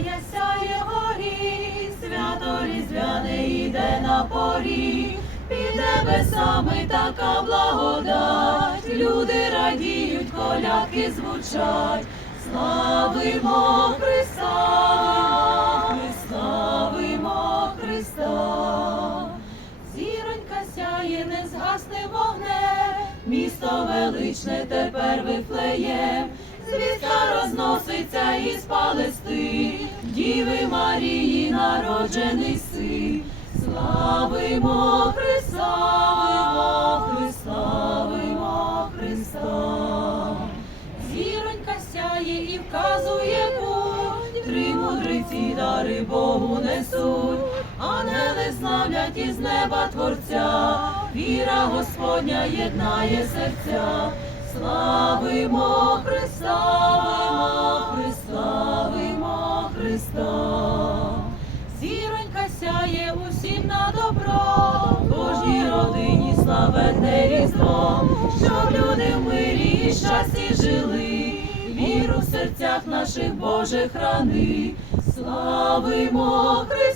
Вифлеємська сяє горі, свято різдвяне йде на поріг, під небесами така благодать, люди радіють, колядки звучать, славимо Христа, славимо Христа. Зіронька сяє, не згасне вогне, місто величне тепер вифлеєм, звістка розноситься із Палести, Діви Марії народжений син. Славимо Христа, славимо Христа. Зіронька сяє і вказує путь, три мудреці дари Богу несуть, ангели славлять із неба Творця, віра Господня єднає серця, славимо Христа, славимо Христа. На добро, кожній родині славенне різдво, щоб люди в мирі і щасті жили, віру в серцях наших Божих храни, славимо Христа,